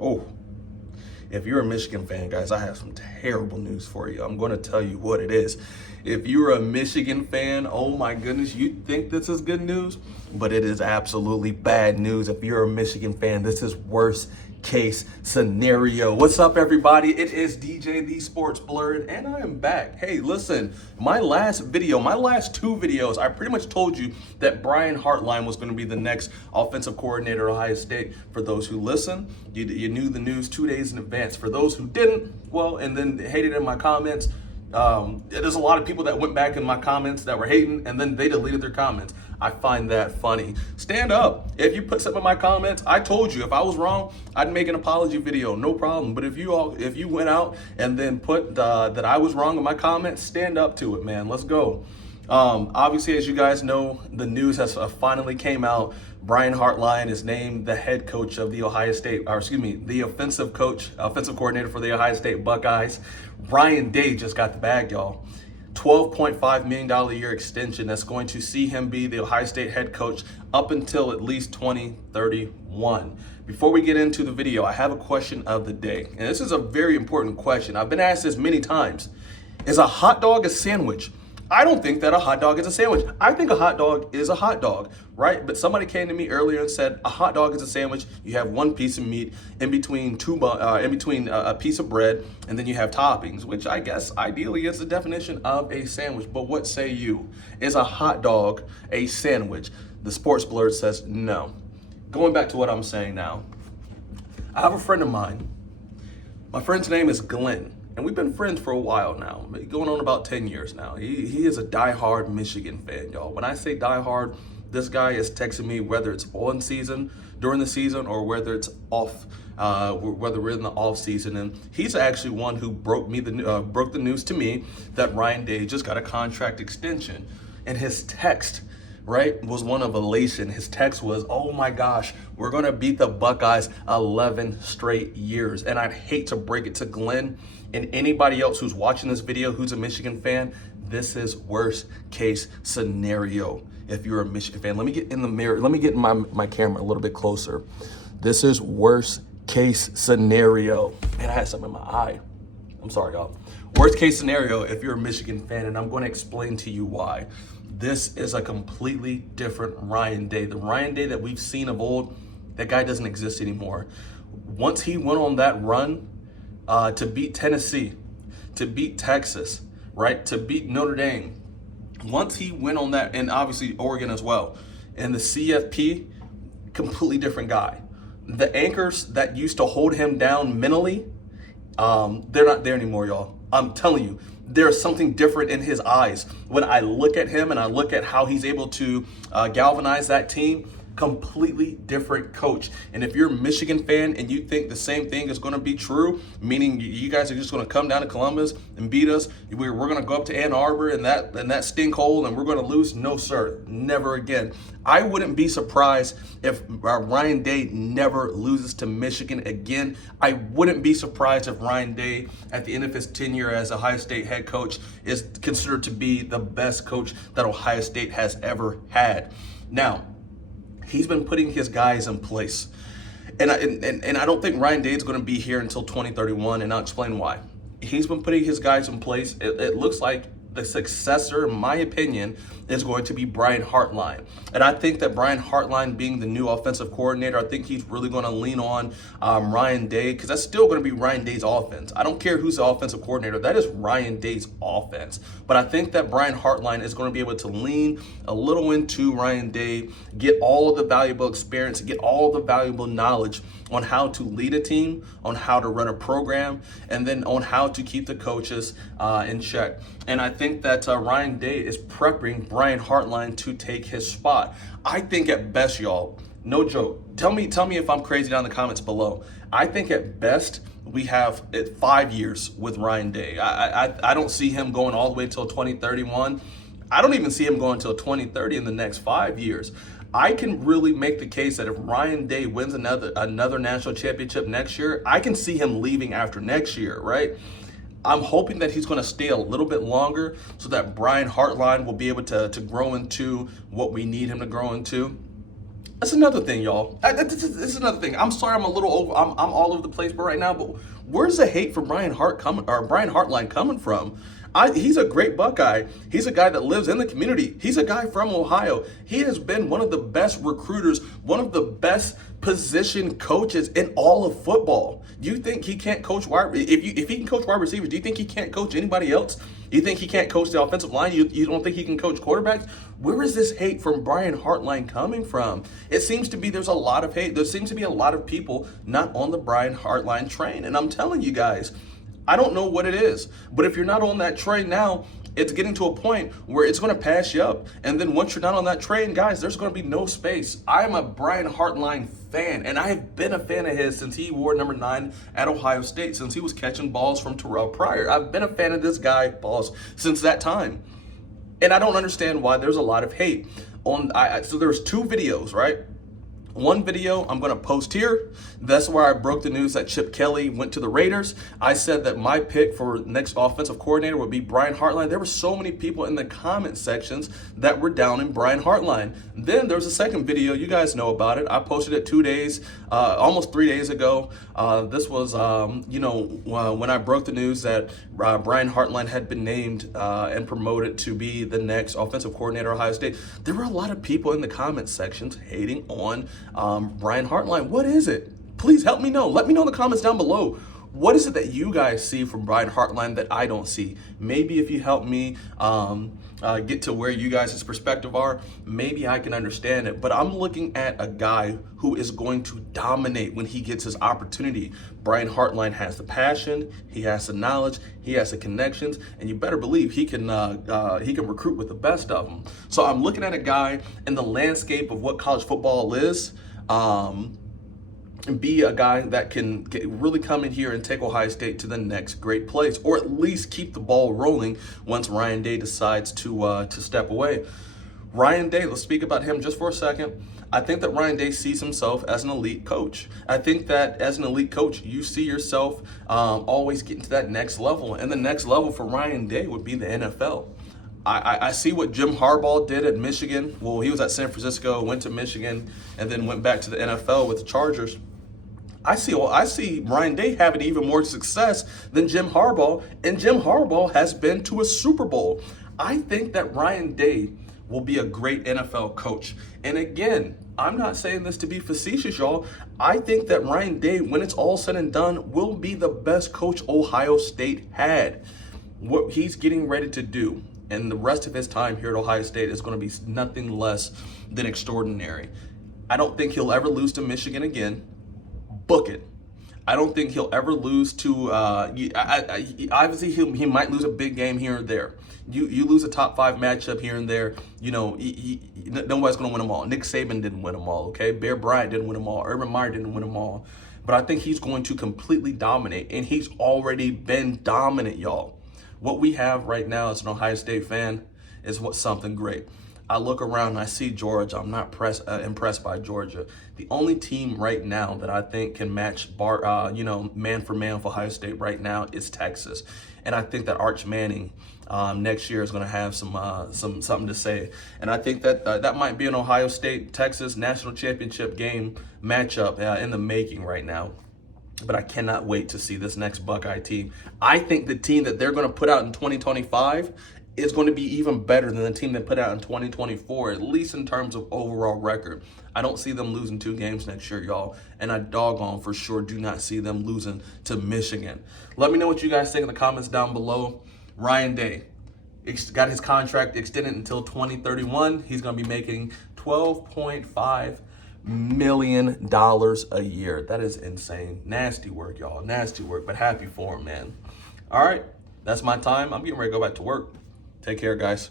Oh, if you're a Michigan fan, guys, I have some terrible news for you. I'm going to tell you what it is. If you're a Michigan fan, oh my goodness, you think this is good news, but it is absolutely bad news. If you're a Michigan fan, this is worst case scenario. What's up, everybody? It is DJ the Sports Blurred, and I am back. Hey, listen, my last two videos, I pretty much told you that Brian Hartline was going to be the next offensive coordinator at Ohio State. For those who listen, you knew the news 2 days in advance. For those who didn't, well, and then hated in my comments, there's a lot of people that went back in my comments that were hating, and then they deleted their comments. I find that funny. Stand up. If you put something in my comments, I told you if I was wrong, I'd make an apology video, no problem. But if you went out and then put that I was wrong in my comments, stand up to it, man. Let's go. Obviously, as you guys know, the news has finally came out. Brian Hartline is named the head coach of the the offensive coordinator for the Ohio State Buckeyes. Ryan Day just got the bag, y'all. $12.5 million a year extension that's going to see him be the Ohio State head coach up until at least 2031. Before we get into the video, I have a question of the day. And this is a very important question. I've been asked this many times. Is a hot dog a sandwich? I don't think that a hot dog is a sandwich. I think a hot dog is a hot dog, right? But somebody came to me earlier and said a hot dog is a sandwich. You have one piece of meat in between a piece of bread, and then you have toppings, which I guess ideally is the definition of a sandwich. But what say you? Is a hot dog a sandwich? The Sports Blurred says no. Going back to what I'm saying now, I have a friend of mine. My friend's name is Glenn. And we've been friends for a while now, going on about 10 years now. He is a diehard Michigan fan, y'all. When I say diehard, this guy is texting me whether it's on season, during the season, or whether it's off, whether we're in the off season. And he's actually one who broke the news to me that Ryan Day just got a contract extension. And his text, right, was one of elation. His text was, oh my gosh, we're going to beat the Buckeyes 11 straight years. And I'd hate to break it to Glenn and anybody else who's watching this video who's a Michigan fan. This is worst case scenario if you're a Michigan fan. Let me get in the mirror. Let me get my camera a little bit closer. This is worst case scenario. Man, I had something in my eye. I'm sorry, y'all. Worst case scenario if you're a Michigan fan, and I'm going to explain to you why. This is a completely different Ryan Day. The Ryan Day that we've seen of old, that guy doesn't exist anymore. Once he went on that run to beat Tennessee, to beat Texas, right, to beat Notre Dame, once he went on that, and obviously Oregon as well, and the CFP, completely different guy. The anchors that used to hold him down mentally, they're not there anymore, y'all. I'm telling you. There's something different in his eyes. When I look at him and I look at how he's able to galvanize that team, completely different coach. And if you're a Michigan fan and you think the same thing is going to be true, meaning you guys are just going to come down to Columbus and beat us, we're going to go up to Ann Arbor and that stink hole and we're going to lose, no sir, never again. I wouldn't be surprised if Ryan Day never loses to Michigan again. I wouldn't be surprised if Ryan Day, at the end of his tenure as Ohio State head coach, is considered to be the best coach that Ohio State has ever had. Now, he's been putting his guys in place. And I don't think Ryan Day is going to be here until 2031, and I'll explain why. He's been putting his guys in place. It looks like the successor, in my opinion, is going to be Brian Hartline. And I think that Brian Hartline being the new offensive coordinator, I think he's really going to lean on Ryan Day, because that's still going to be Ryan Day's offense. I don't care who's the offensive coordinator. That is Ryan Day's offense. But I think that Brian Hartline is going to be able to lean a little into Ryan Day, get all of the valuable experience, get all the valuable knowledge on how to lead a team, on how to run a program, and then on how to keep the coaches in check. And I think that Ryan Day is prepping Brian Hartline to take his spot. I think at best, y'all, no joke, tell me if I'm crazy down in the comments below. I think at best we have 5 years with Ryan Day. I don't see him going all the way until 2031. I don't even see him going until 2030 in the next 5 years. I can really make the case that if Ryan Day wins another national championship next year, I can see him leaving after next year, right? I'm hoping that he's going to stay a little bit longer so that Brian Hartline will be able to grow into what we need him to grow into. That's another thing, y'all. This is another thing. I'm sorry, I'm a little over. I'm all over the place right now. But where's the hate for Brian Hartline coming from? He's a great Buckeye. He's a guy that lives in the community. He's a guy from Ohio. He has been one of the best recruiters, one of the best position coaches in all of football. Do you think he can't coach if he can coach wide receivers, do you think he can't coach anybody else? You think he can't coach the offensive line? You don't think he can coach quarterbacks? Where is this hate from Brian Hartline coming from? It seems to be there's a lot of hate. There seems to be a lot of people not on the Brian Hartline train. And I'm telling you guys, I don't know what it is, but if you're not on that train now, it's getting to a point where it's going to pass you up. And then once you're not on that train, guys, there's going to be no space. I'm a Brian Hartline fan, and I have been a fan of his since he wore number 9 at Ohio State, since he was catching balls from Terrell Pryor. I've been a fan of this guy, balls, since that time. And I don't understand why there's a lot of hate. So there's 2 videos, right? One video I'm going to post here. That's where I broke the news that Chip Kelly went to the Raiders. I said that my pick for next offensive coordinator would be Brian Hartline. There were so many people in the comment sections that were down in Brian Hartline. Then there was a second video. You guys know about it. I posted it 2 days, almost 3 days ago. This was, when I broke the news that Brian Hartline had been named and promoted to be the next offensive coordinator at Ohio State. There were a lot of people in the comment sections hating on Brian Hartline. What is it? Please help me know. Let me know in the comments down below. What is it that you guys see from Brian Hartline that I don't see? Maybe if you help me get to where you guys' perspective are, maybe I can understand it. But I'm looking at a guy who is going to dominate when he gets his opportunity. Brian Hartline has the passion, he has the knowledge, he has the connections, and you better believe he can recruit with the best of them. So I'm looking at a guy in the landscape of what college football is. And be a guy that can really come in here and take Ohio State to the next great place, or at least keep the ball rolling once Ryan Day decides to step away. Ryan Day, let's speak about him just for a second. I think that Ryan Day sees himself as an elite coach. I think that as an elite coach, you see yourself always getting to that next level, and the next level for Ryan Day would be the NFL. I see what Jim Harbaugh did at Michigan. Well, he was at San Francisco, went to Michigan, and then went back to the NFL with the Chargers. I see Ryan Day having even more success than Jim Harbaugh, and Jim Harbaugh has been to a Super Bowl. I think that Ryan Day will be a great NFL coach. And again, I'm not saying this to be facetious, y'all. I think that Ryan Day, when it's all said and done, will be the best coach Ohio State had. What he's getting ready to do and the rest of his time here at Ohio State is going to be nothing less than extraordinary. I don't think he'll ever lose to Michigan again. Book it. I don't think he'll ever lose to, obviously he might lose a big game here and there. You lose a top 5 matchup here and there, nobody's going to win them all. Nick Saban didn't win them all, okay? Bear Bryant didn't win them all. Urban Meyer didn't win them all. But I think he's going to completely dominate, and he's already been dominant, y'all. What we have right now as an Ohio State fan is something great. I look around and I see Georgia. I'm not impressed by Georgia. The only team right now that I think can match man for man for Ohio State right now is Texas. And I think that Arch Manning next year is going to have something to say. And I think that that might be an Ohio State-Texas national championship game matchup in the making right now. But I cannot wait to see this next Buckeye team. I think the team that they're going to put out in 2025 is going to be even better than the team they put out in 2024, at least in terms of overall record. I don't see them losing 2 games next year, y'all. And I doggone for sure do not see them losing to Michigan. Let me know what you guys think in the comments down below. Ryan Day got his contract extended until 2031. He's going to be making $12.5 million a year. That is insane. Nasty work, y'all. Nasty work, but happy for him, man. All right, that's my time. I'm getting ready to go back to work. Take care, guys.